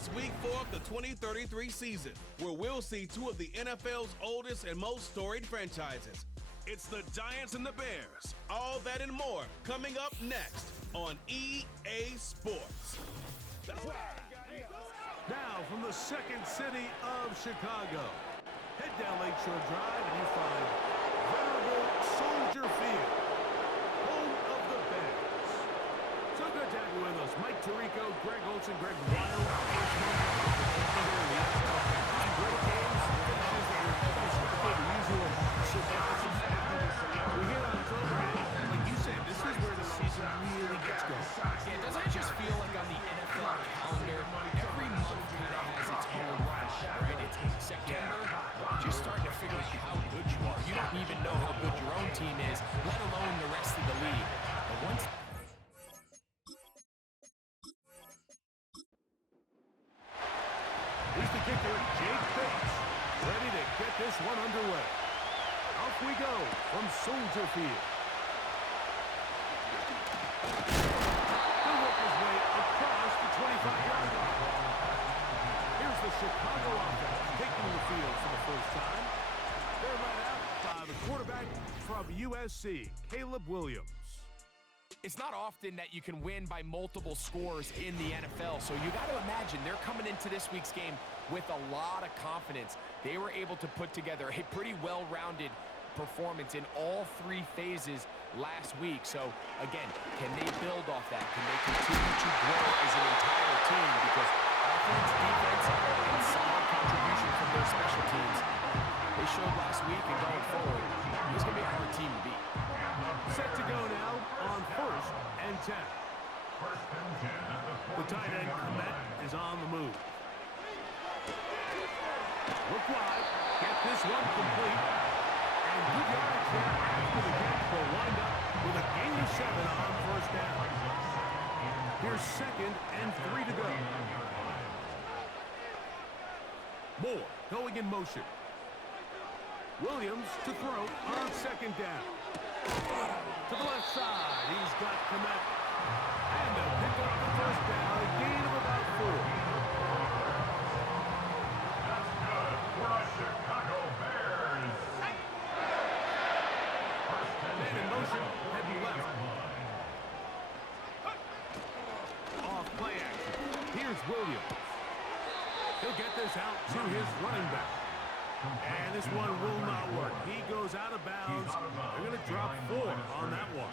It's week 4 of the 2033 season, where we'll see two of the NFL's oldest and most storied franchises. It's the Giants and the Bears. All that and more coming up next on EA Sports. Now from the second city of Chicago, head down Lakeshore Drive and you find venerable Soldier Field, home of the Bears. So good to have you with us. Mike Tirico, Greg Olson, Greg Wild. Great games, finishes that are expected, the usual surprises. We're here on program. Like you said, this is where the season really gets going. Yeah, doesn't it just feel like on the NFL calendar, every month kind of has its own rush, right? It's September, you're just starting to figure out how good you are. You don't even know how good your own team is, let alone the rest of the league. But once here's the kicker, Jake Bates, ready to get this one underway. Off we go from Soldier Field. He'll work his way across the 25-yard line. Here's the Chicago offense taking the field for the first time. They're led out by the quarterback from USC, Caleb Williams. it's not often that you can win by multiple scores in the NFL, so you got to imagine they're coming into this week's game with a lot of confidence. They were able to put together a pretty well-rounded performance in all three phases last week. So, again, can they build off that? Can they continue to grow as an entire team? Because offense, defense, and solid contribution from their special teams, they showed last week, and going forward, it's going to be a hard team to beat. Set to go now on 1st and 10. The tight end, Komet, is on the move. Look wide. Get this one complete. And good yardage there after the catch. They'll wind up with a gain of 7 on 1st down. Here's 2nd and 3 to go. Moore going in motion. Williams to throw on 2nd down. To the left side, he's got Komet. And they'll pick up the 1st down, a gain of about 4. That's good for the Chicago Bears. Man in motion, heading left. Off play action. Here's Williams. He'll get this out to his running back. And this one will not work. He goes out of bounds. They're going to drop 4 on that one.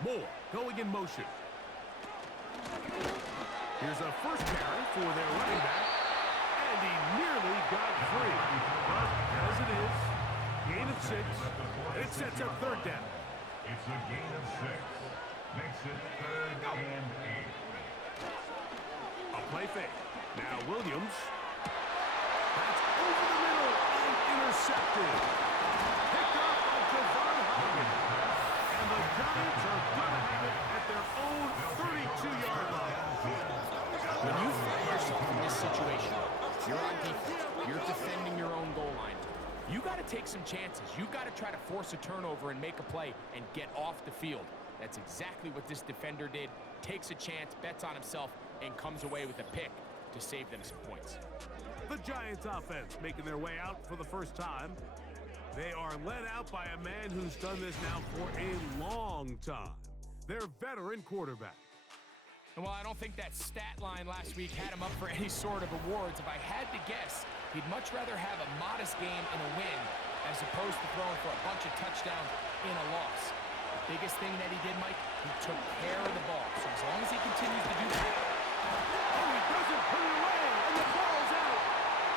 Moore going in motion. Here's a first carry for their running back. And he nearly got free. But as it is, gain of 6. And it sets up 3rd down. It's a gain of 6. Makes it 3rd and 8. A play fake. Now Williams. That's over the middle and intercepted. Picked off by Javon Hogan. And the Giants are going to have it at their own 32-yard line. When you find yourself in this situation, you're on defense, you're defending your own goal line, you got to take some chances. You got to try to force a turnover and make a play and get off the field. That's exactly what this defender did. Takes a chance, bets on himself, and comes away with a pick to save them some points. The Giants offense making their way out for the first time. They are led out by a man who's done this now for a long time. Their veteran quarterback. And while I don't think that stat line last week had him up for any sort of awards, if I had to guess, he'd much rather have a modest game and a win as opposed to throwing for a bunch of touchdowns in a loss. The biggest thing that he did, Mike, he took care of the ball. So as long as he continues to do that. Oh, he doesn't put it away, and the ball's out.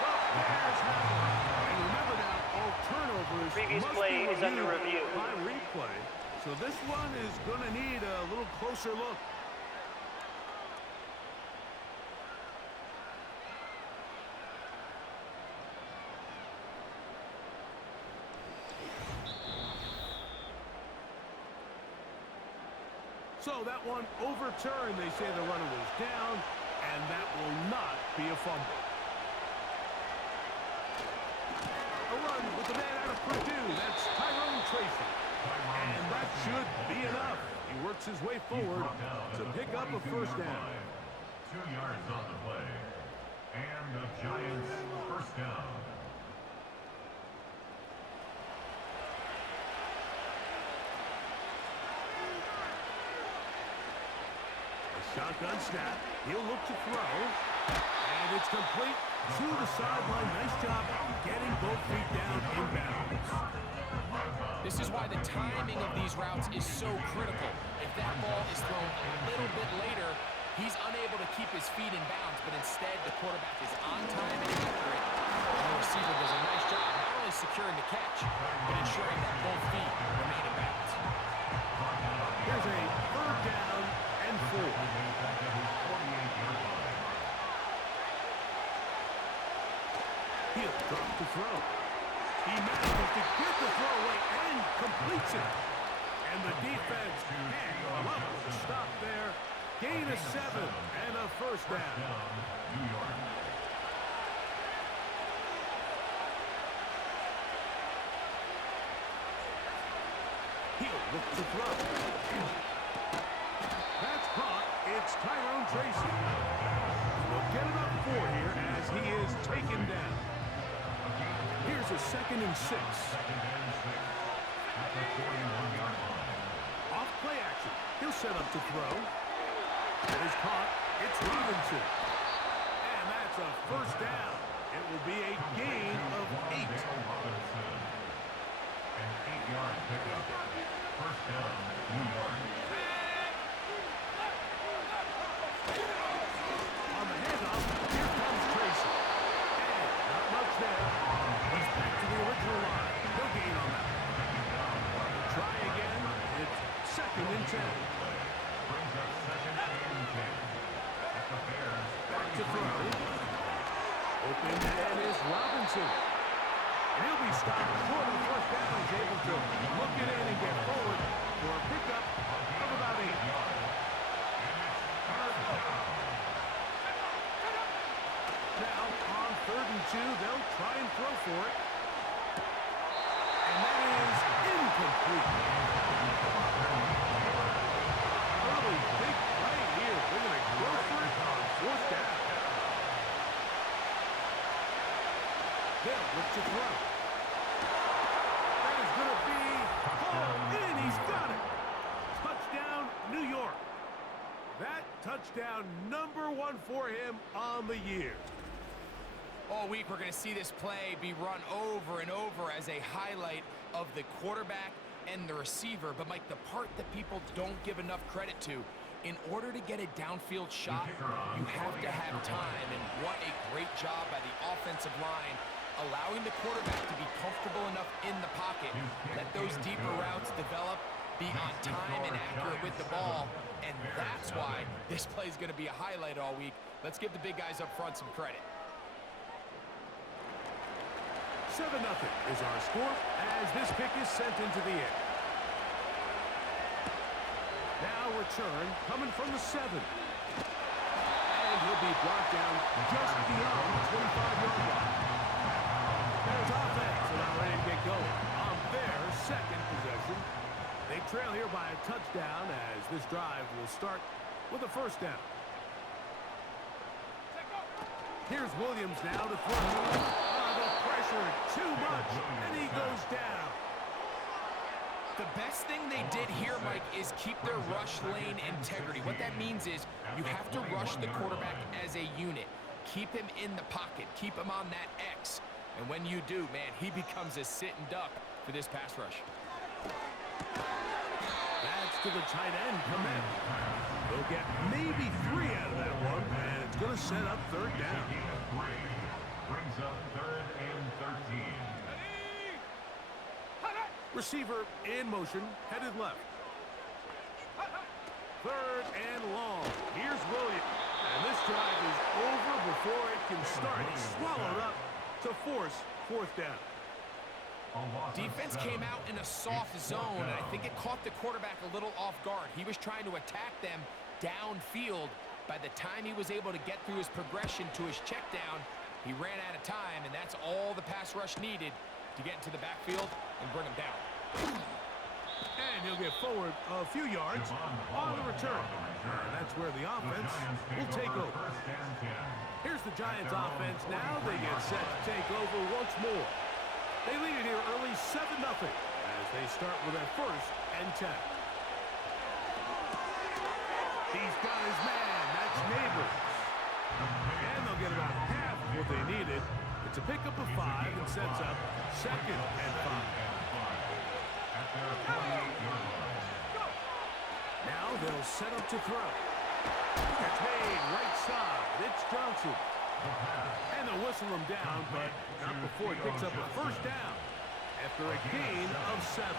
Well, the Bears have it. And remember now, all turnovers Previous must play be is under review. by replay. So this one is going to need a little closer look. So that one overturned. They say the runner was down, and that will not be a fumble. A run with the man out of Purdue. That's Tyrone Tracy. And that should be enough. He works his way forward to pick up a 1st down. 2 yards on the play. And the Giants first down. Shotgun snap. He'll look to throw. And it's complete to the sideline. Nice job getting both feet down in bounds. This is why the timing of these routes is so critical. If that ball is thrown a little bit later, he's unable to keep his feet in bounds, but instead the quarterback is on time and accurate. And the receiver does a nice job not only securing the catch, but ensuring that both feet remain in bounds. Here's a third down and 4. He'll drop to throw. He manages to get the throw away and completes it. And the defense can't come up with a stop there. Gain of 7 and a first down. New York. He'll look to throw. That's caught. It's Tyrone Tracy. We'll get it up 4 here as he is taken down. Here's a 2nd and 6. At the 41-yard line. Off play action. He'll set up to throw. That is caught. It's Robinson. And that's a first down. It will be a gain of 8. Robinson. An 8-yard pickup. First down, New York. On the handoff, here comes Tracy. And not much there. He's back to the original line. No gain on that. Try again. It's 2nd and 10. Brings up 2nd and 10. At the Bears. Back to throw. Open man is Robinson. And he'll be stopped short of the first down. He's able to look it in and get forward for a pickup of about 8. Now, on 3rd and 2, they'll try and throw for it. And that is incomplete. Early big play here. They're going to go for it on 4th down. They'll look to throw. That is going to be hauled in. He's got it. Touchdown, New York. That touchdown number 1 for him on the year. All week, we're going to see this play be run over and over as a highlight of the quarterback and the receiver. But, Mike, the part that people don't give enough credit to, in order to get a downfield shot, you have to have time. And what a great job by the offensive line, allowing the quarterback to be comfortable enough in the pocket, let those deeper routes develop, be on time and accurate with the ball. And that's why this play is going to be a highlight all week. Let's give the big guys up front some credit. 7-0 is our score as this kick is sent into the air. Now return coming from the 7. And he'll be brought down just beyond the 25-yard line. There's offense and now ready to get going on their 2nd possession. They trail here by a touchdown as this drive will start with a first down. Here's Williams now to throw. The pressure too much, and he goes down. The best thing they did here, Mike, is keep their rush lane integrity. What that means is you have to rush the quarterback as a unit. Keep him in the pocket. Keep him on that X. And when you do, man, he becomes a sitting duck for this pass rush. That's to the tight end, Command. They'll get maybe 3 out of that one, and it's going to set up 3rd down. Brings up 3rd and 13. Receiver in motion, headed left. 3rd and long. Here's Williams. And this drive is over before it can start. He's swallowed up to force 4th down. Defense came out in a soft zone, and I think it caught the quarterback a little off guard. He was trying to attack them downfield. By the time he was able to get through his progression to his check down, he ran out of time, and that's all the pass rush needed to get into the backfield and bring him down. And he'll get forward a few yards on the return. And that's where the offense will take over. Here's the Giants offense now. They get set to take over once more. They lead it here early 7-0 as they start with their 1st and 10. He's got his man. That's Neighbors. And they'll get about half of what they needed. It's a pickup of 5 and sets up 2nd and 5. Now they'll set up to throw. It's made right side. It's Johnson. And they'll whistle him down, but not before he picks up a 1st down after a gain of 7.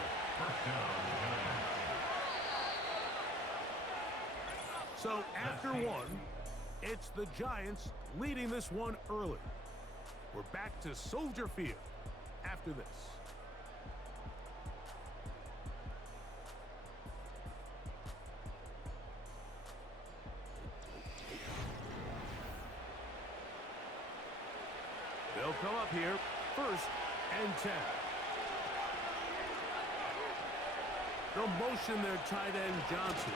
So after 1, it's the Giants leading this one early. We're back to Soldier Field after this. They'll come up here, 1st and 10. They'll motion their tight end, Johnson.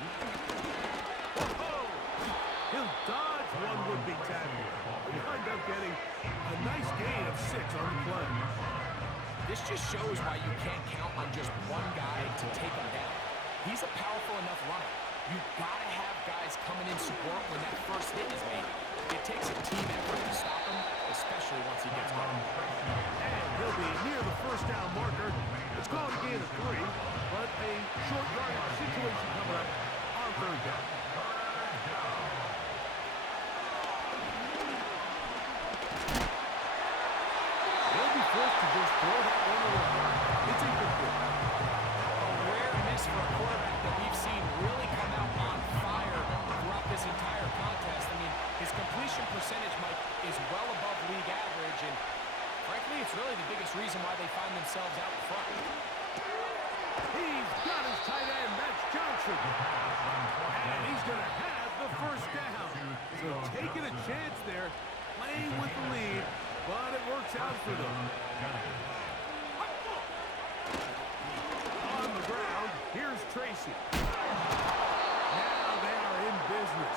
Oh! He'll dodge one would-be tackler. He'll wind up getting a nice gain of 6 on the play. This just shows why you can't count on just one guy to take him down. He's a powerful enough runner. You've got to have guys coming in support when that first hit is made. It takes a team effort to stop him, especially once he gets going. And he'll be near the 1st down marker. It's called a gain of 3, but a short yardage situation coming up on 3rd down. They'll be forced to just throw that one away. It's incomplete. A rare miss for a quarterback that we've seen really come out on fire throughout this entire contest. I mean, his completion percentage, Mike, is well above league average, and frankly, it's really the biggest reason why they find themselves out in front. He's got his tight end. That's Johnson. And he's going to have the 1st down. So taking a chance there, playing with the lead, but it works out for them. On the ground, here's Tracy. Now they are in business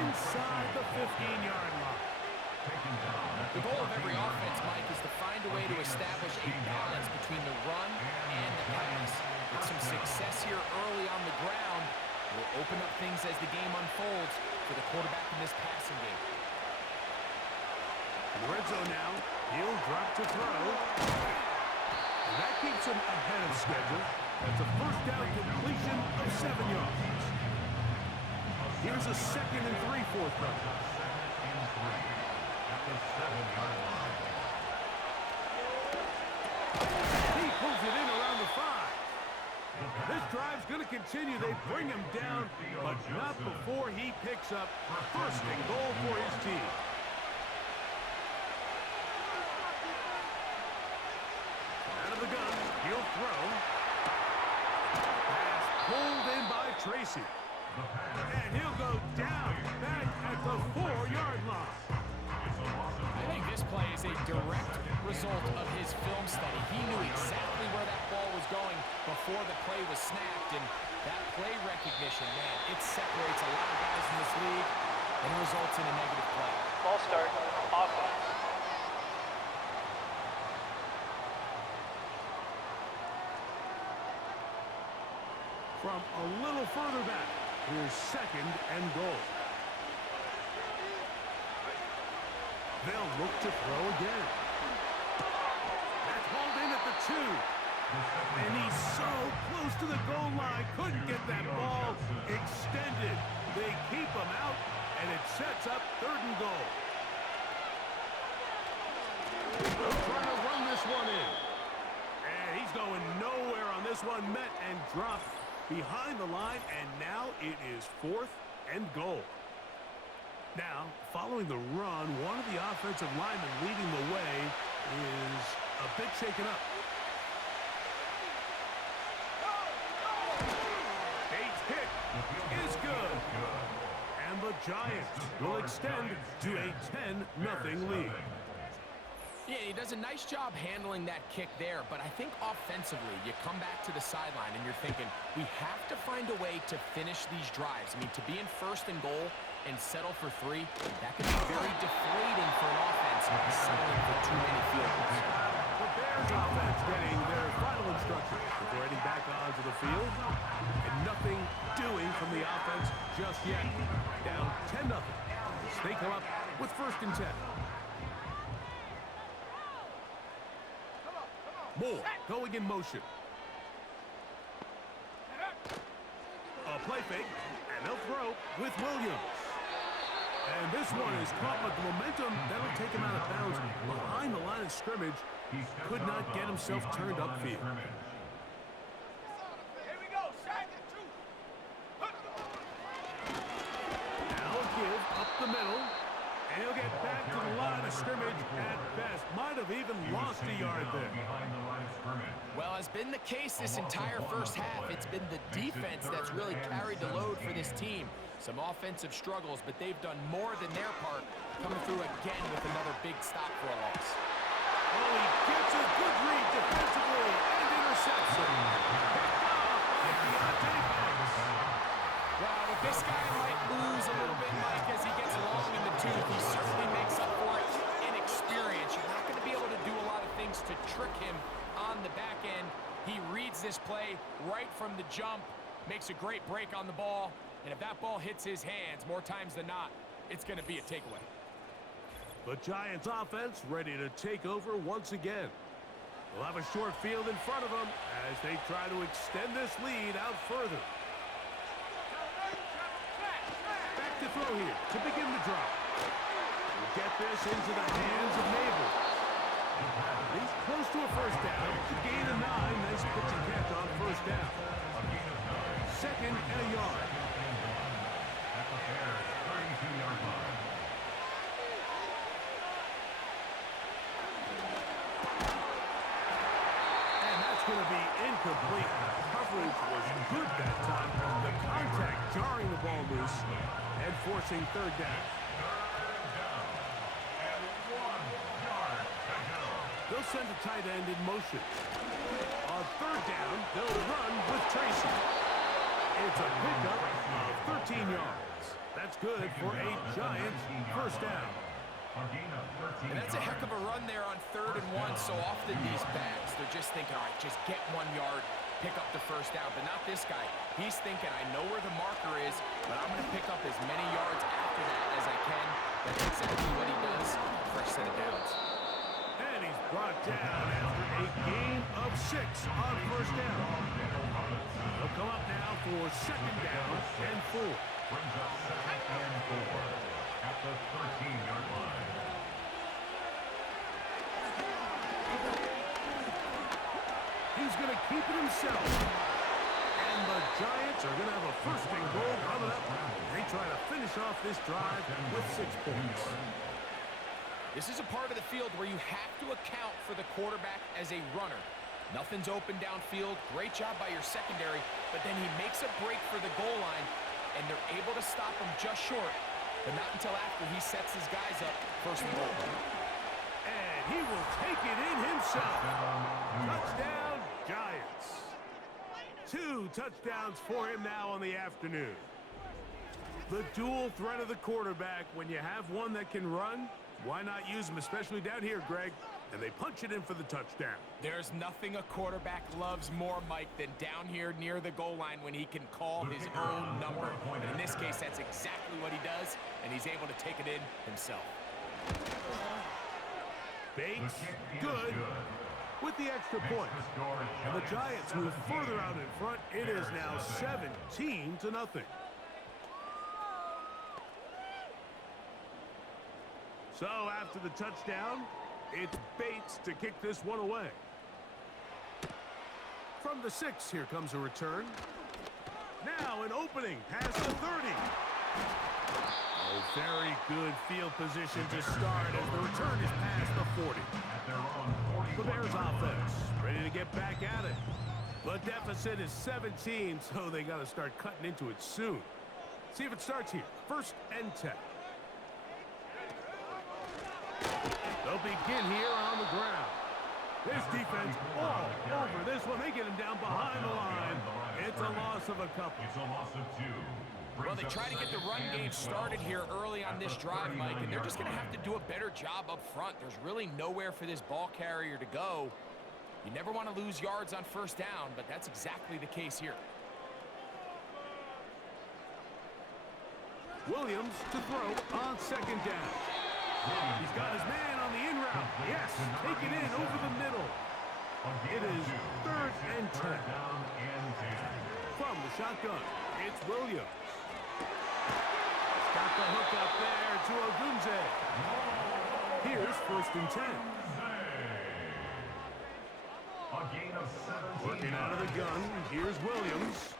inside the 15-yard line. The goal of every offense, Mike, is to find a way to establish a balance between the run and the pass. With some success here early on the ground, will open up things as the game unfolds for the quarterback in this passing game. In the red zone now, he'll drop to throw. And that keeps him ahead of schedule. That's a 1st down completion of 7 yards. Here's a 2nd and 3 forthcoming. He pulls it in around the 5. This drive's going to continue. They bring him down, but not before he picks up 1st and goal for his team. Out of the gun, he'll throw. Pass pulled in by Tracy. And he'll go down back at the 4-yard line. I think this play is a direct result of his film study. He knew exactly where that ball was going before the play was snapped, and that play recognition, man, it separates a lot of guys in this league and results in a negative play. Ball start, offense. From a little further back, here's 2nd and goal. They'll look to throw again. That's hauled in at the 2. And he's so close to the goal line, couldn't get that ball extended. They keep him out, and it sets up 3rd and goal. They'll try to run this one in. And he's going nowhere on this one, met and dropped behind the line, and now it is 4th and goal. Now, following the run, one of the offensive linemen leading the way is a bit shaken up. Bates' hit is good. And the Giants will extend to a 10-0 lead. Yeah, he does a nice job handling that kick there, but I think offensively, you come back to the sideline and you're thinking, we have to find a way to finish these drives. I mean, to be in first and goal and settle for 3, that can be very deflating for an offense, settling for too many field goals. The Bears offense getting their final instructions before heading back onto the field. And nothing doing from the offense just yet. Down 10-0. They come up with 1st and 10. Moore going in motion. A play fake, and they'll throw with Williams. And this one is caught with momentum. That'll take him out of bounds behind the line of scrimmage. Could not get himself turned upfield. Here we go, second, 2. Now a give up the middle. And he'll get back to the line of scrimmage at best. Might have even lost a yard there. Well, has been the case this entire first half. It's been the defense that's really carried the load for this team. Some offensive struggles, but they've done more than their part, coming through again with another big stop for a loss. Oh, he gets a good read defensively and interception. Picked off. Well, with this guy might lose a little bit, Mike, as he gets long in the tooth. He certainly makes up for it in experience. You're not going to be able to do a lot of things to trick him on the back end. He reads this play right from the jump, makes a great break on the ball, and if that ball hits his hands more times than not, it's going to be a takeaway. The Giants offense ready to take over once again. They'll have a short field in front of them as they try to extend this lead out further. Back to throw here to begin the drive. We'll get this into the hands of Nabel. He's close to a first down. To gain a 9. Nice pitch and catch on first down. 2nd and a yard. At the Bears' 32-yard line. And that's going to be incomplete. Coverage was good that time. The contact jarring the ball loose and forcing 3rd down. They'll send a tight end in motion. On 3rd down, they'll run with Tracy. It's a pickup of 13 yards. That's good for a Giants first down. And that's a heck of a run there on 3rd and 1. So often these backs, they're just thinking, all right, just get 1 yard, pick up the first down. But not this guy. He's thinking, I know where the marker is, but I'm going to pick up as many yards after that as I can. That's exactly what he does. First set of downs. And he's brought down after a gain of 6 on first down. They'll come up now for 2nd down and 4. Brings up 2nd and 4 at the 13-yard line. He's going to keep it himself. And the Giants are going to have a 1st and goal coming up. They try to finish off this drive with 6 points. This is a part of the field where you have to account for the quarterback as a runner. Nothing's open downfield. Great job by your secondary, but then he makes a break for the goal line, and they're able to stop him just short, but not until after he sets his guys up 1st and goal. And he will take it in himself. Touchdown, Giants. 2 touchdowns for him now on the afternoon. The dual threat of the quarterback. When you have one that can run, why not use him, especially down here, Greg? And they punch it in for the touchdown. There's nothing a quarterback loves more, Mike, than down here near the goal line when he can call his own number. And in this case, that's exactly what he does, and he's able to take it in himself. Bates, good, with the extra point. And the Giants move further out in front. It is now 17-0. So after the touchdown, it's Bates to kick this one away. From the 6, here comes a return. Now an opening past the 30. Oh, very good field position to start as the return is past the 40. The Bears offense ready to get back at it. The deficit is 17, so they got to start cutting into it soon. See if it starts here. 1st and 10. The They'll begin here on the ground. This defense all over this one. They get him down behind the line. It's a loss of a couple. It's a loss of 2. Well, they try to get the run game started here early on this drive, Mike, and they're just going to have to do a better job up front. There's really nowhere for this ball carrier to go. You never want to lose yards on first down, but that's exactly the case here. Williams to throw on second down. He's got his man on the in route. Yes, take it in over the middle. It is 3rd and 10. From the shotgun, it's Williams. Got the hook up there to Ogunze. Here's 1st and 10. A gain of 17. Working out of the gun, here's Williams.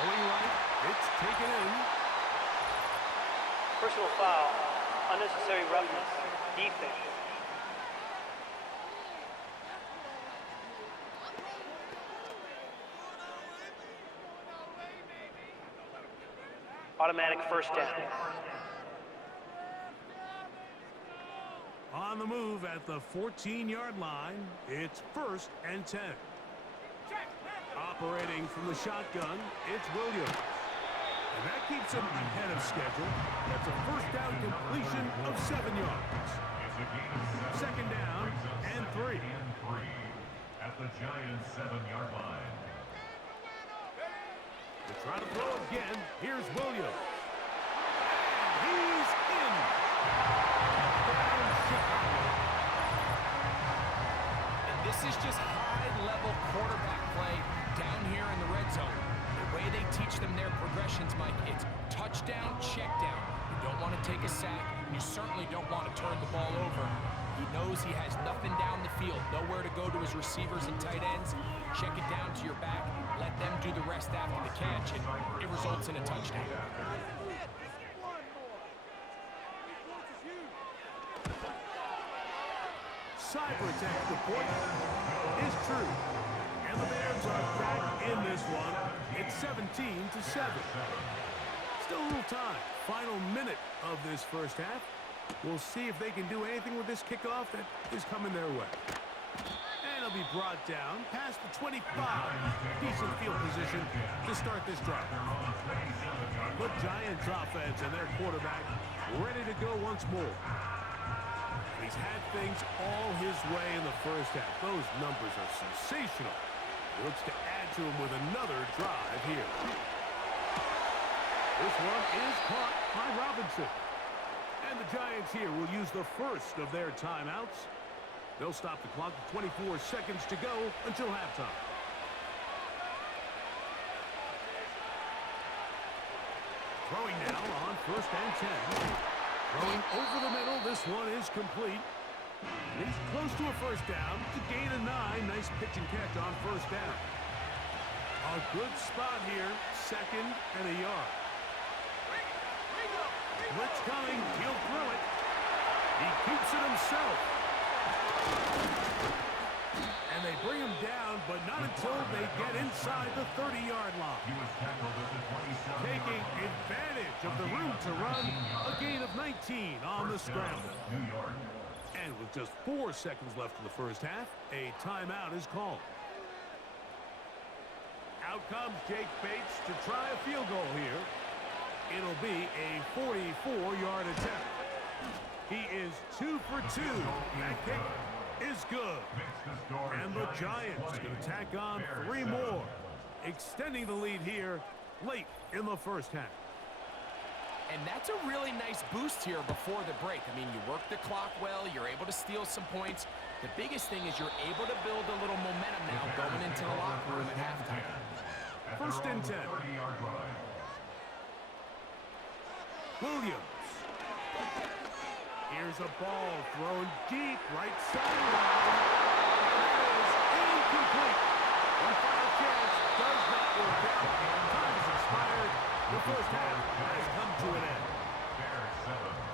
Going right, it's taken in. Personal foul, unnecessary roughness, defense. Automatic first down. On the move at the 14-yard line, it's 1st and 10. Operating from the shotgun, it's Williams. And that keeps him ahead of schedule. That's a first down completion of 7 yards. Second down and 3. At the Giants' 7-yard line. To try to throw again, here's Williams. And he's in. Touchdown, Chicago. And this is just high-level quarterback play down here in the red zone. The way they teach them their progressions, Mike, it's touchdown, check down. You don't want to take a sack. You certainly don't want to turn the ball over. He knows he has nothing down the field, nowhere to go to his receivers and tight ends. Check it down to your back. Let them do the rest after the catch, and it results in a touchdown. Cyber attack, the point is true. And the Bears are back in this one. It's 17-7. Still a little time. Final minute of this first half. We'll see if they can do anything with this kickoff that is coming their way. And it'll be brought down past the 25. Decent field position to start this drive. The Giants offense and their quarterback ready to go once more. He's had things all his way in the first half. Those numbers are sensational. He looks to add to him with another drive here. This one is caught by Robinson. And the Giants here will use the first of their timeouts. They'll stop the clock with 24 seconds to go until halftime. Throwing now on 1st and 10. Throwing over the middle. This one is complete. He's close to a first down. To gain a 9. Nice pitch and catch on first down. A good spot here. 2nd and a yard. Blitz coming. He'll throw it. He keeps it himself. And they bring him down, but not until they get inside the 30-yard line. Taking advantage of the room to run. A gain of 19 on the scramble. And with just 4 seconds left in the first half, a timeout is called. Out comes Jake Bates to try a field goal here. It'll be a 44-yard attempt. He is 2 for 2. That kick is good. And the Giants going to tack on 3 more, extending the lead here late in the first half. And that's a really nice boost here before the break. I mean, you work the clock well. You're able to steal some points. The biggest thing is you're able to build a little momentum now going into the locker room at halftime. 1st and 10. Williams. Here's a ball thrown deep right sideline. And it is incomplete. One final chance does not work out. Time has expired. The first half has come to an end.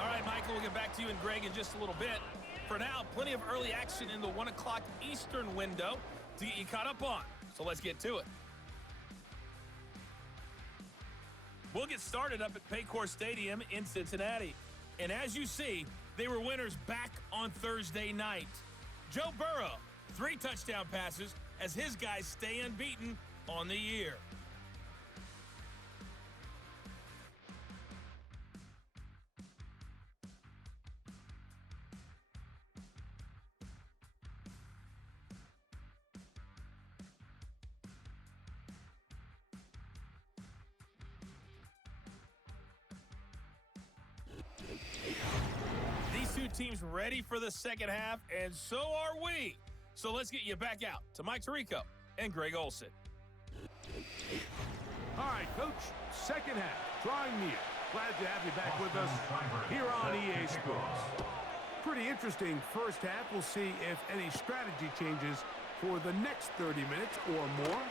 All right, Michael, we'll get back to you and Greg in just a little bit. For now, plenty of early action in the 1 o'clock Eastern window to get you caught up on. So let's get to it. We'll get started up at Paycor Stadium in Cincinnati. And as you see, They were winners back on Thursday night. Joe Burrow, 3 touchdown passes as his guys stay unbeaten on the year. These two teams ready for the second half, and so are we. So let's get you back out to Mike Tirico and Greg Olson. All right, Coach, second half, drawing near. Glad to have you back with us here on EA Sports. Pretty interesting first half. We'll see if any strategy changes for the next 30 minutes or more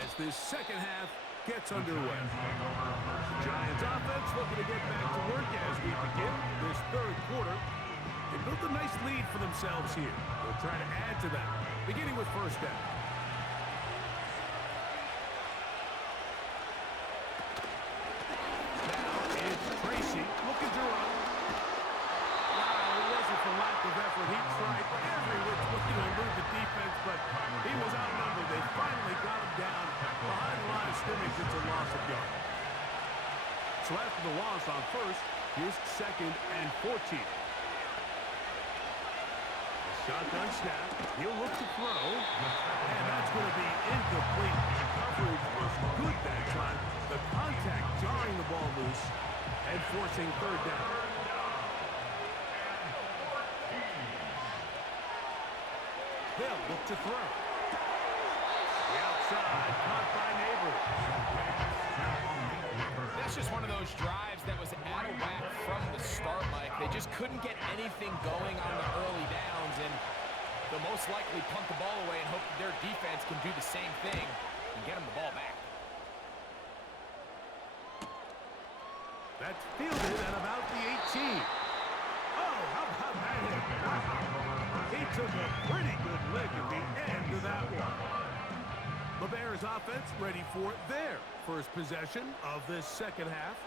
as this second half gets underway. The Giants offense looking to get back to work as we begin this third quarter. They built a nice lead for themselves here. They'll try to add to that, beginning with first down. Looking to run. Wow, it wasn't for lack of effort. He tried every which way to elude the defense, but he was outnumbered. They finally got him down behind the line of scrimmage. It's a loss of yards. So after the loss on first, here's 2nd and 14. Shotgun snap. He'll look to throw. And that's going to be incomplete. The coverage was good that time. The contact jarring the ball loose and forcing third down. They'll look to throw. The outside, caught by Neighbors. That's just one of those drives that was out of whack from the start, Mike. They just couldn't get anything going on the early downs, and they'll most likely punt the ball away and hope that their defense can do the same thing and get them the ball back. That's fielded at about the 18. Oh, how about that hit? He took a pretty good lick at the end of that one. The Bears offense ready for their first possession of this second half.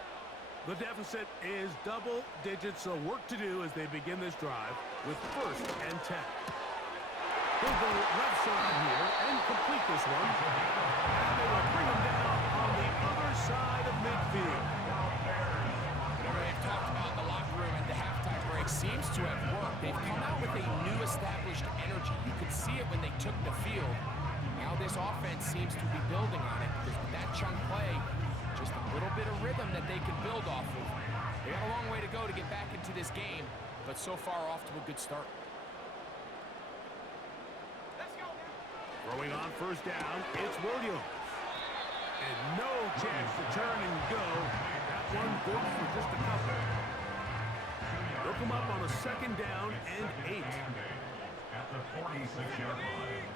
The deficit is double digits, so work to do as they begin this drive with 1st and 10. They'll go left side here and complete this one. And they will bring him down on the other side of midfield. They've talked about in the locker room at the halftime break seems to have worked. They've come out with a new established energy. You could see it when they took the field. Now this offense seems to be building on it because with that chunk play, just a little bit of rhythm that they can build off of. They got a long way to go to get back into this game, but so far off to a good start. Throwing on first down, it's Williams. And no chance to turn and go. That one good for just a couple. They'll come up on a 2nd down and 8. At the 46-yard line.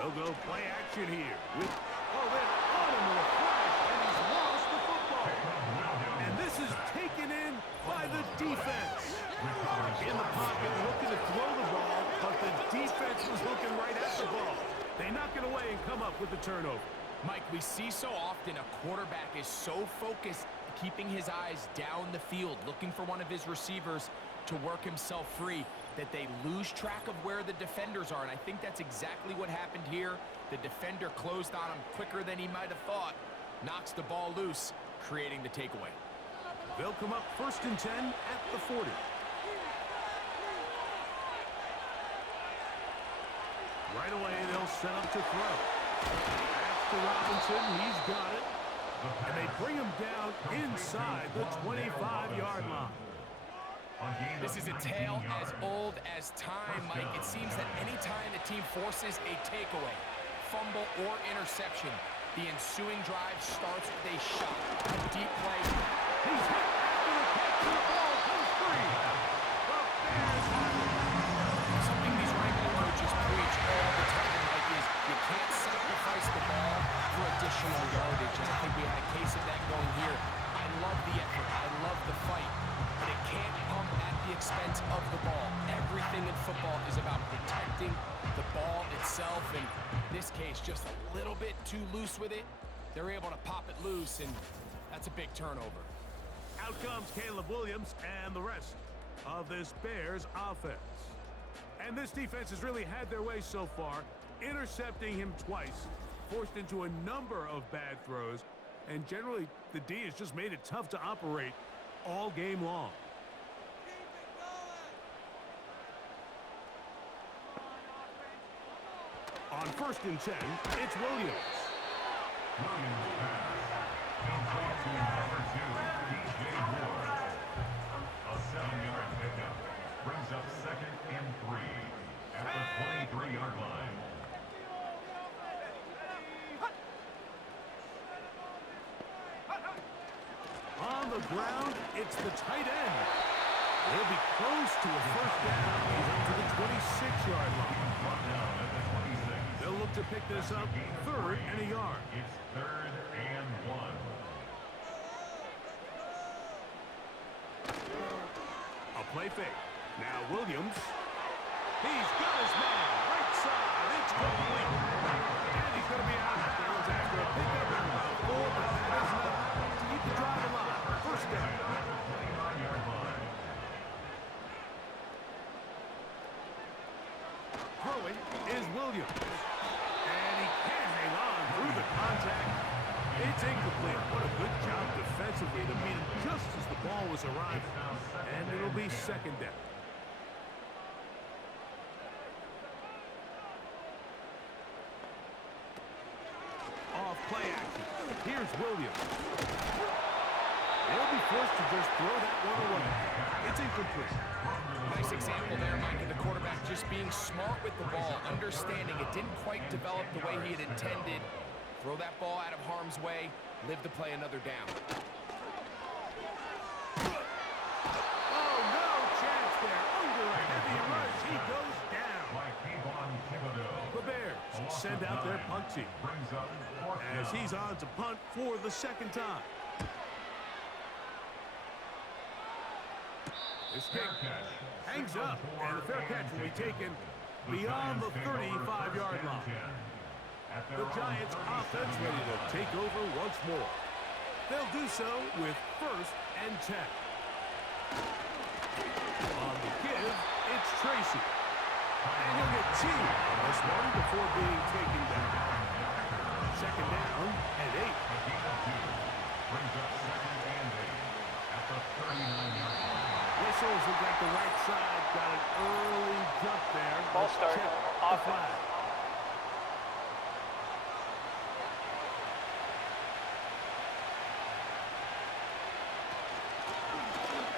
They'll go play action here. With, they're on him with a flash, and he's lost the football. And this is taken in by the defense. In the pocket, looking to throw the ball, but the defense was looking right at the ball. They knock it away and come up with the turnover. Mike, we see so often a quarterback is so focused, keeping his eyes down the field, looking for one of his receivers to work himself free, that they lose track of where the defenders are. And I think that's exactly what happened here. The defender closed on him quicker than he might have thought, knocks the ball loose, creating the takeaway. They'll come up 1st and 10 at the 40. Right away, they'll set up to throw. Pass to Robinson, he's got it. And they bring him down inside the 25-yard line. This is a tale as old as time, Mike. It seems that any time the team forces a takeaway, fumble, or interception, the ensuing drive starts with a shot, a deep play. He's hit after the catch, and the ball comes free. The Bears have it. Something these Wrangler coaches preach all the time, Mike, is you can't sacrifice the ball for additional yardage. And I think we had a case of that going here. I love the effort. I love the fight. But it can't come at the expense of the ball. Everything in football is about protecting the ball itself. And in this case, just a little bit too loose with it. they're able to pop it loose, and that's a big turnover. Out comes Caleb Williams and the rest of this Bears offense. And this defense has really had their way so far, intercepting him twice, forced into a number of bad throws, and generally the D has just made it tough to operate all game long. On 1st and 10, it's Williams. Williams pass. Complete to number 2, DJ Moore. A 7-yard pickup. Brings up 2nd and 3 at the 23-yard line. On the ground, it's the tight end. He'll be close to a 1st down. He's up to the 26-yard line. Brought down at the 26. They'll look to pick this up 3rd and a yard. It's 3rd and 1. A play fake. Now Williams. He's got his man. Right side. It's complete. And he's going to be out of bounds after a pickup of about 4, but that is enough to keep the drive alive. 1st down. At the 29-yard line. Throwing is Williams. And he can't hang on through the contact. It's incomplete. What a good job defensively to beat him just as the ball was arriving. And it'll be 2nd down. Off play action. Here's Williams. They'll be forced to just throw that one away. It's incomplete. Nice example there, Mike, of the quarterback just being smart with the ball, understanding it didn't quite develop the way he had intended. Throw that ball out of harm's way, live to play another down. Oh, no chance there. Under a heavy rush, he goes down. The Bears send out their punt team as he's on to punt for the 2nd time. This kick hangs up, and the fair catch will be taken beyond the 35-yard line. The Giants offense ready to take over once more. They'll do so with 1st and 10. On the give, it's Tracy. And he'll get 2 on this one before being taken down. 2nd down and 8. Brings up 2nd and 8 at the 39-yard line. Whistles look like the right side got an early jump there. Ball Let's start. check the Offense. flag.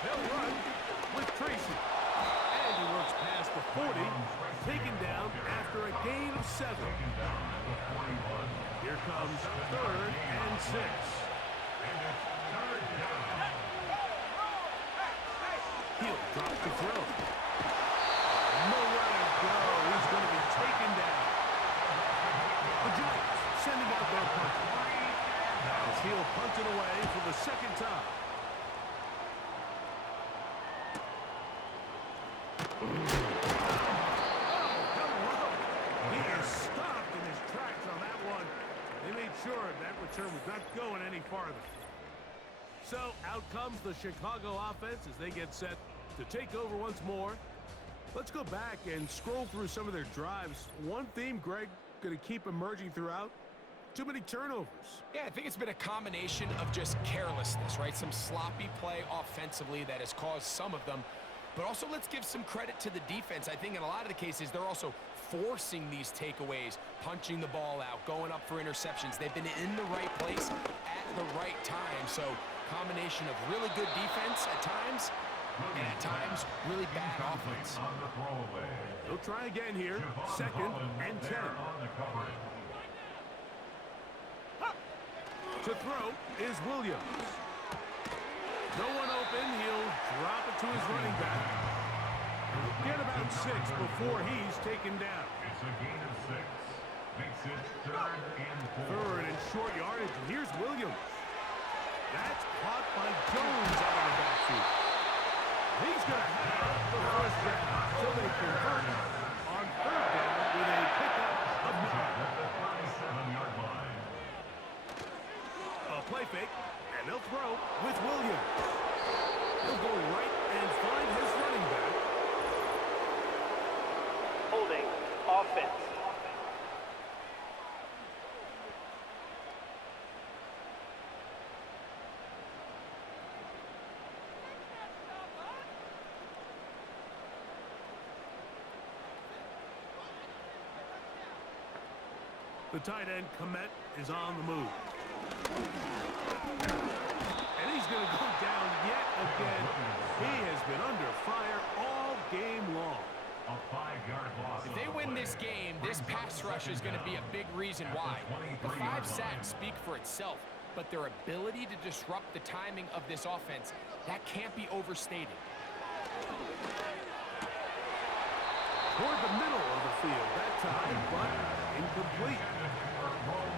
They'll run with Tracy. And he works past the 40, taken down after a gain of 7. Here comes 3rd and 6. He'll drop the throw. Nowhere to go. He's going to be taken down. The Giants sending out their punt. As he'll punt it away for the 2nd time. He is stopped in his tracks on that one. They made sure that return was not going any farther. So out comes the Chicago offense as they get set to take over once more. Let's go back and scroll through some of their drives. One theme, Greg, going to keep emerging throughout. Too many turnovers. Yeah, I think it's been a combination of just carelessness, right? Some sloppy play offensively that has caused some of them. But also, let's give some credit to the defense. I think in a lot of the cases, they're also forcing these takeaways, punching the ball out, going up for interceptions. They've been in the right place at the right time. So, combination of really good defense at times, and at times, really bad offense. They'll try again here. 2nd and 10. To throw is Williams. No one open. He'll drop it to his running back. He'll get about 6 before he's taken down. It's a gain of 6. Makes it 3rd and 4. 3rd and short yardage. Here's Williams. That's caught by Jones out of the backfield. He's going to have the 1st down. So they convert on 3rd down with a pickup of 9. At the 37-yard line. fake, and they'll throw with Williams. He'll go right and find his running back. Holding offense. The tight end, Komet, is on the move. And he's going to go down yet again. He has been under fire all game long. A 5-yard loss. If they win this game, this pass rush is going to be a big reason why. The 5 sacks speak for itself, but their ability to disrupt the timing of this offense, that can't be overstated. Toward the middle of the field that time, but incomplete.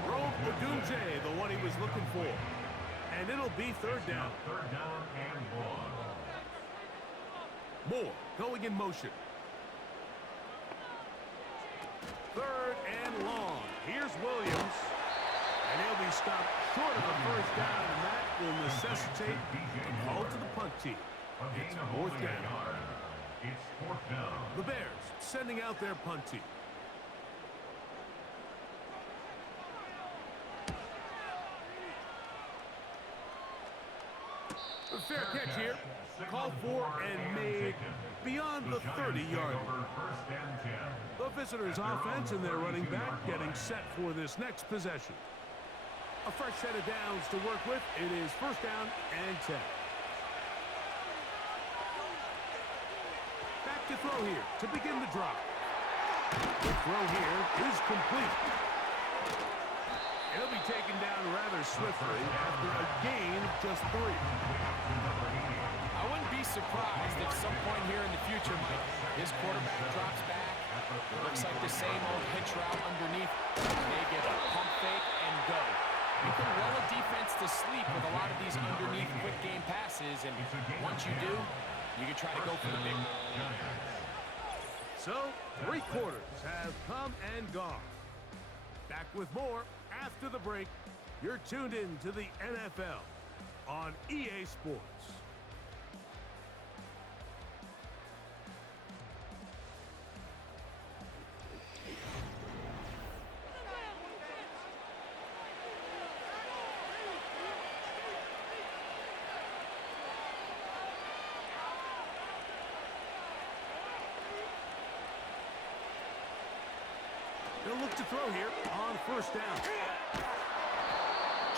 Rome Odunze, the one he was looking for. And it'll be third down. Third down and 1. Moore going in motion. Third and long. Here's Williams. And he'll be stopped short of a first down, and that will necessitate a call to the punt team. It's fourth down. It's fourth down. The Bears sending out their punt team. A fair catch here. Called for and made beyond the 30-yard line. First and 10. The visitors' offense and their running back getting set for this next possession. A fresh set of downs to work with. It is first down and 10. Back to throw here to begin the drive. The throw here is complete. He'll be taken down rather swiftly after a gain of just 3. I wouldn't be surprised if some point here in the future, Mike, his quarterback drops back. It looks like the same old hitch route underneath. They get a pump fake and go. You can roll a defense to sleep with a lot of these underneath quick game passes, and once you do, you can try to go for the big one. So, 3 quarters have come and gone. Back with more after the break. You're tuned in to the NFL on EA Sports. They'll look to throw here on first down.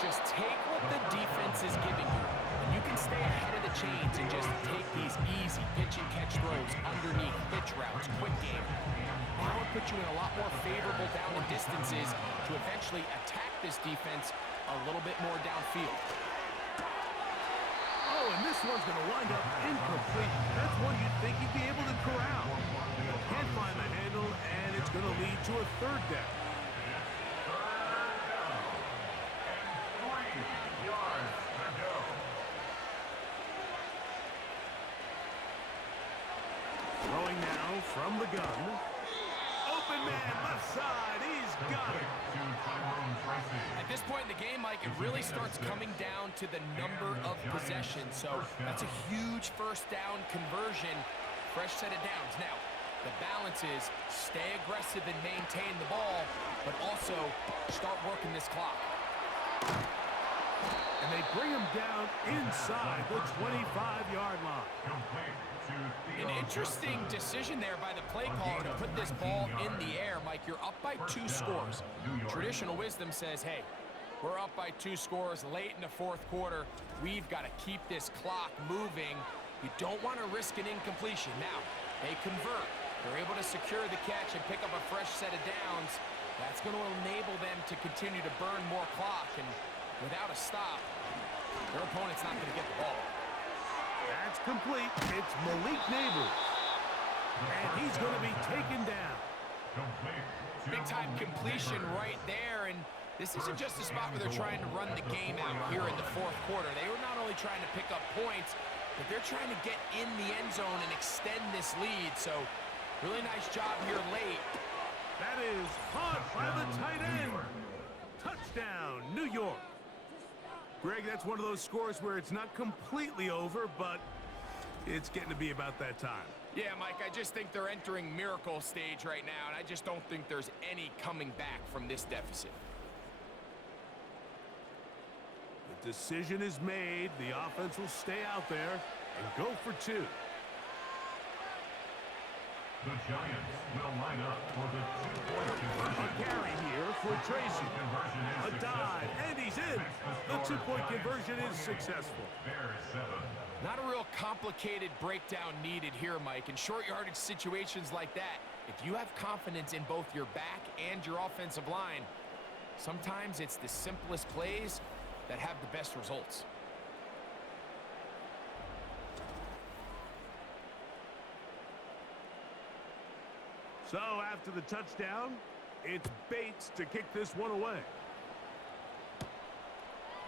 Just take what the defense is giving you. And you can stay ahead of the chains and just take these easy pitch and catch throws underneath hitch routes, quick game. That would put you in a lot more favorable down and distances to eventually attack this defense a little bit more downfield. Oh, and this one's going to wind up incomplete. That's one you'd think he'd be able to corral. But can't find the handle, and it's going to lead to a third down. Throwing now from the gun. Open man, left side. He's got it. At this point in the game, Mike, it really starts coming down to the number of possessions. So that's a huge first down conversion. Fresh set of downs. Now, the balance is stay aggressive and maintain the ball, but also start working this clock. And they bring him down inside the 25-yard line. An interesting decision there by the play caller to put this ball in the air. Mike, you're up by 2 scores. Traditional wisdom says, hey, we're up by 2 scores late in the fourth quarter. We've got to keep this clock moving. You don't want to risk an incompletion. Now, they convert. They're able to secure the catch and pick up a fresh set of downs. That's going to enable them to continue to burn more clock. And without a stop, their opponent's not going to get the ball. That's complete. It's Malik Neighbors. And he's going to be taken down. Big-time completion right there. And this isn't just a spot where they're trying to run the game out here in the fourth quarter. They were not only trying to pick up points, but they're trying to get in the end zone and extend this lead. So really nice job here late. That is caught by the tight end. Touchdown, New York. Greg, that's one of those scores where it's not completely over, but it's getting to be about that time. Yeah, Mike, I just think they're entering miracle stage right now, and I just don't think there's any coming back from this deficit. The decision is made. The offense will stay out there and go for two. The Giants will line up for the two-point conversion. A carry here for Tracy. Conversion is A dive, and he's in. The two-point conversion is successful. Bears 7. Not a real complicated breakdown needed here, Mike. In short yardage situations like that, if you have confidence in both your back and your offensive line, sometimes it's the simplest plays that have the best results. So after the touchdown, it's Bates to kick this one away.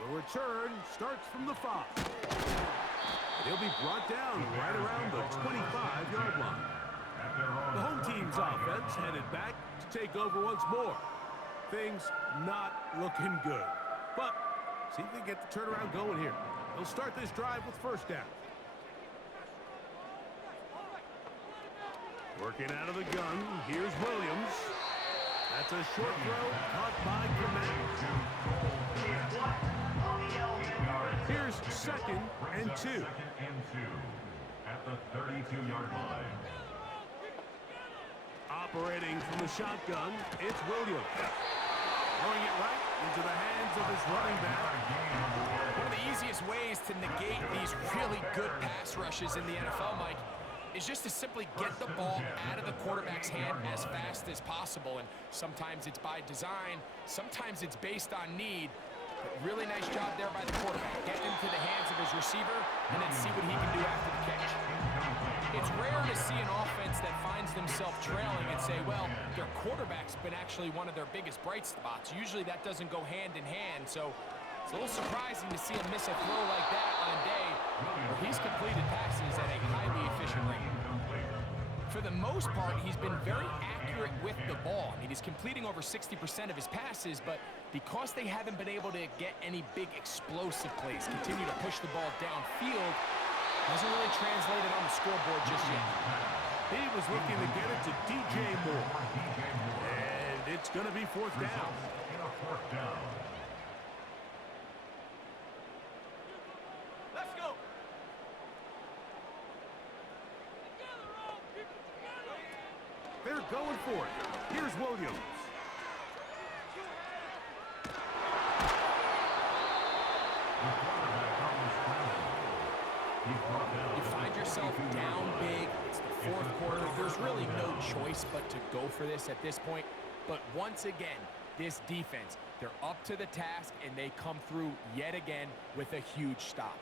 The return starts from the 5. He'll be brought down right around the 25-yard line. The home team's offense headed back to take over once more. Things not looking good. But see if they get the turnaround going here. They'll start this drive with first down. Working out of the gun, here's Williams. That's a short throw caught by Clement. Here's second and 2. Second and 2 at the 32-yard line. Operating from the shotgun, it's Williams. Throwing it right into the hands of his running back. One of the easiest ways to negate these really good pass rushes in the NFL, Mike, is just to simply get the ball out of the quarterback's hand as fast as possible. And sometimes it's by design, sometimes it's based on need. But really nice job there by the quarterback. Get into the hands of his receiver and then see what he can do after the catch. It's rare to see an offense that finds themselves trailing and say, well, their quarterback's been actually one of their biggest bright spots. Usually that doesn't go hand in hand. So it's a little surprising to see him miss a throw like that on a day where he's completed passes at a highly efficient rate. For the most part, he's been very accurate with the ball. I mean, he's completing over 60% of his passes, but because they haven't been able to get any big explosive plays, continue to push the ball downfield, hasn't really translated on the scoreboard just yet. He was looking to get it to DJ Moore. And it's going to be fourth down. Let's go. They're going for it. Here's Williams. You find yourself down big. It's the fourth quarter. There's really no choice but to go for this at this point. But once again, this defense, they're up to the task, and they come through yet again with a huge stop.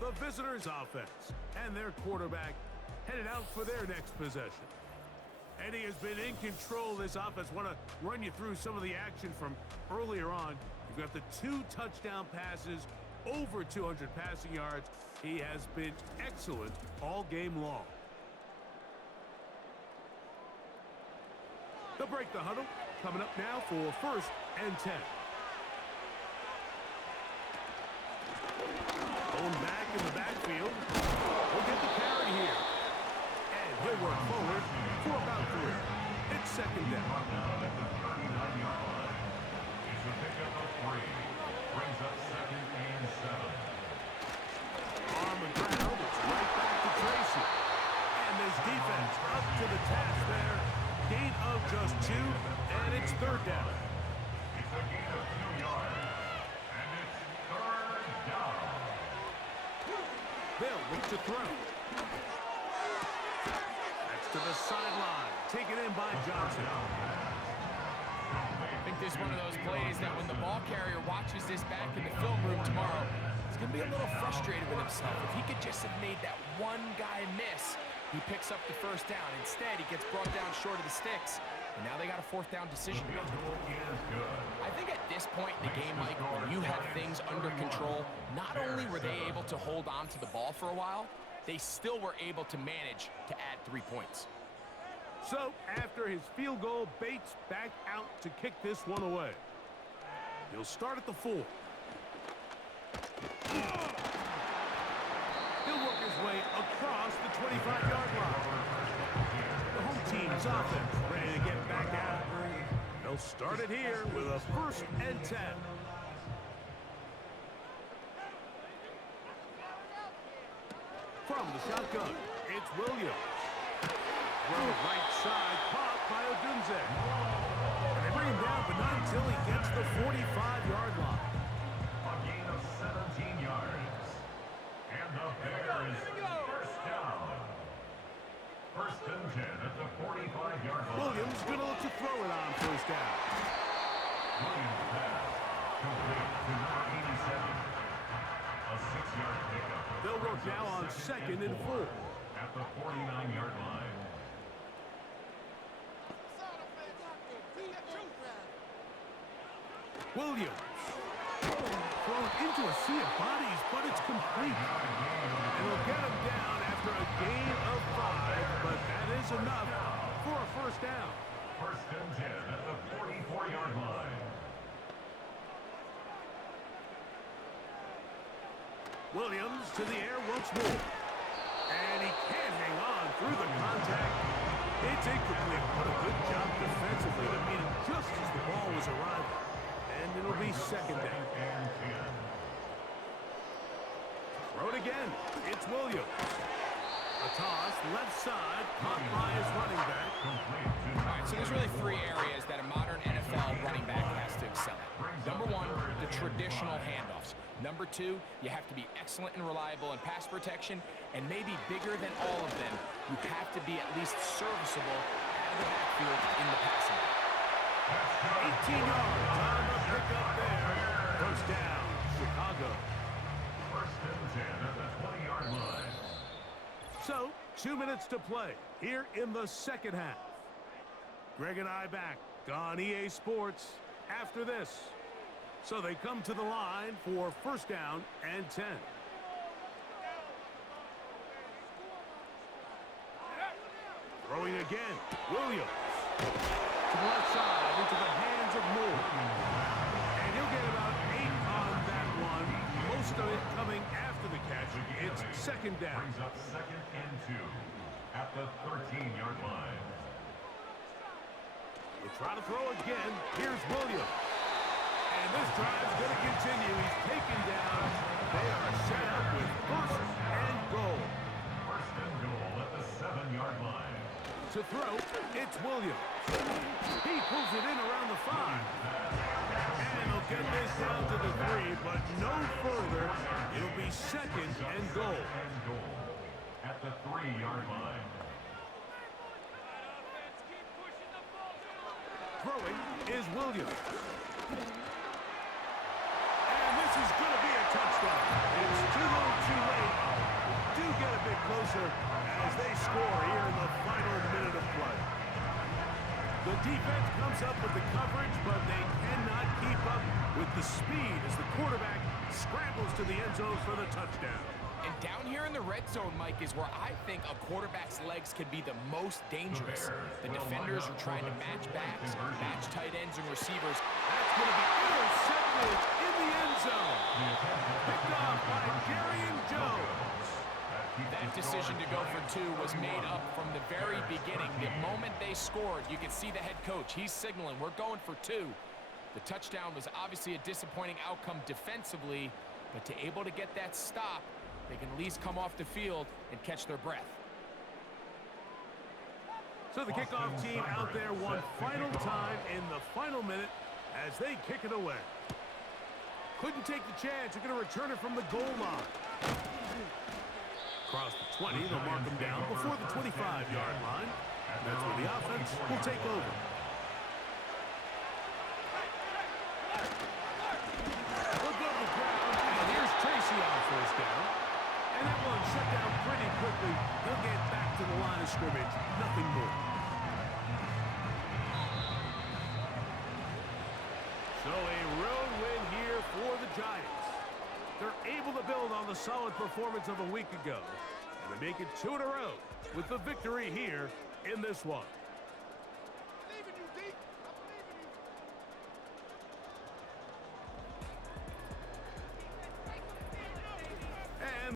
The visitors' offense and their quarterback headed out for their next possession. And he has been in control of this offense. Want to run you through some of the action from earlier on. You've got the 2 touchdown passes, over 200 passing yards. He has been excellent all game long. They'll break the huddle. Coming up now for first and 10. Going back in the backfield. We'll get the carry here. And he'll work forward for about 3. It's second down. It's a pickup of 3. Brings up second and 7. On the ground, it's right back to Tracy. And this defense up to the task there. Gain of just 2, and it's third down. It's a gain of 2 yards. And it's third down. They'll look to throw. That's to the sideline. Taken in by Johnson. I think this is one of those plays that when the ball carrier watches this back in the film room tomorrow, he's going to be a little frustrated with himself. If he could just have made that one guy miss, he picks up the first down. Instead, he gets brought down short of the sticks, and now they got a fourth down decision to make. I think at this point in the game, Mike, when you have things under control, not only were they able to hold on to the ball for a while, they still were able to manage to add 3 points. So, after his field goal, Bates back out to kick this one away. He'll start at the 4. He'll work his way across the 25-yard line. The home team's offense ready to get back at it. They'll start it here with a 1st and 10. From the shotgun, it's Williams. Throw right side, caught by Odunze. They bring him down, but not until he gets the 45-yard line. A gain of 17 yards. And the Bears first down. 1st and 10 at the 45-yard line. Williams gonna look to throw it on 1st down. Williams pass. Complete to number 87. A 6-yard pickup. They'll work now on 2nd and 4. At the 49-yard line. Williams. Thrown into a sea of bodies, but it's complete. And will get him down after a gain of 5, but that is enough for a 1st down. 1st and 10 at the 44-yard line. Williams to the air once more. And he can't hang on through the contact. It's incomplete, but a good job defensively to meet him just as the ball was arriving. And it'll be 2nd down. And 10. Throw it again. It's Williams. A toss, left side, caught by his running back. All right, so there's really 3 areas that a modern NFL running back has to excel at. Number 1, the traditional handoffs. Number 2, you have to be excellent and reliable in pass protection, and maybe bigger than all of them, you have to be at least serviceable out of the backfield in the passing game. 18 yards on the pickup there. 1st down, Chicago. 1st and 10 at the 20-yard line. So, 2 minutes to play here in the 2nd half. Greg and I back on EA Sports after this. So they come to the line for 1st down and 10. Throwing again, Williams. To the left side, into the hands of Moore. And he'll get about 8 on that one. Most of it coming after the catch. It's 2nd down. Brings up 2nd and 2 at the 13-yard line. We'll try to throw again. Here's Williams. And this drive's going to continue. He's taken down. They are set up with 1st and goal. 1st and goal at the 7-yard line. To throw, it's Williams. He pulls it in around the 5. And he'll get this down to the 3, but no further. It'll be 2nd and goal. And goal at the 3-yard line. Throwing is Williams. And this is going to be a touchdown. It's too little too late. Do get a bit closer as they score here in the final minute of play. The defense comes up with the coverage, but they cannot keep up with the speed as the quarterback scrambles to the end zone for the touchdown. And down here in the red zone, Mike, is where I think a quarterback's legs can be the most dangerous. The defenders are trying to match backs, match tight ends and receivers. That's going to be intercepted in the end zone. Picked off by Jerry Jones. That decision to go for 2 was made up from the very beginning. The moment they scored, you could see the head coach. He's signaling, we're going for 2. The touchdown was obviously a disappointing outcome defensively, but to able to get that stop, they can at least come off the field and catch their breath. So the kickoff team out there one final time in the final minute as they kick it away. Couldn't take the chance. They're going to return it from the goal line. Across the 20, they'll mark them down before the 25-yard line. That's where the offense will take over. They'll go to the ground, and here's Tracy on 1st down. And that one shut down pretty quickly. They'll get back to the line of scrimmage. Nothing more. So a road win here for the Giants. They're able to build on the solid performance of a week ago. And they make it 2 in a row with the victory here in this one.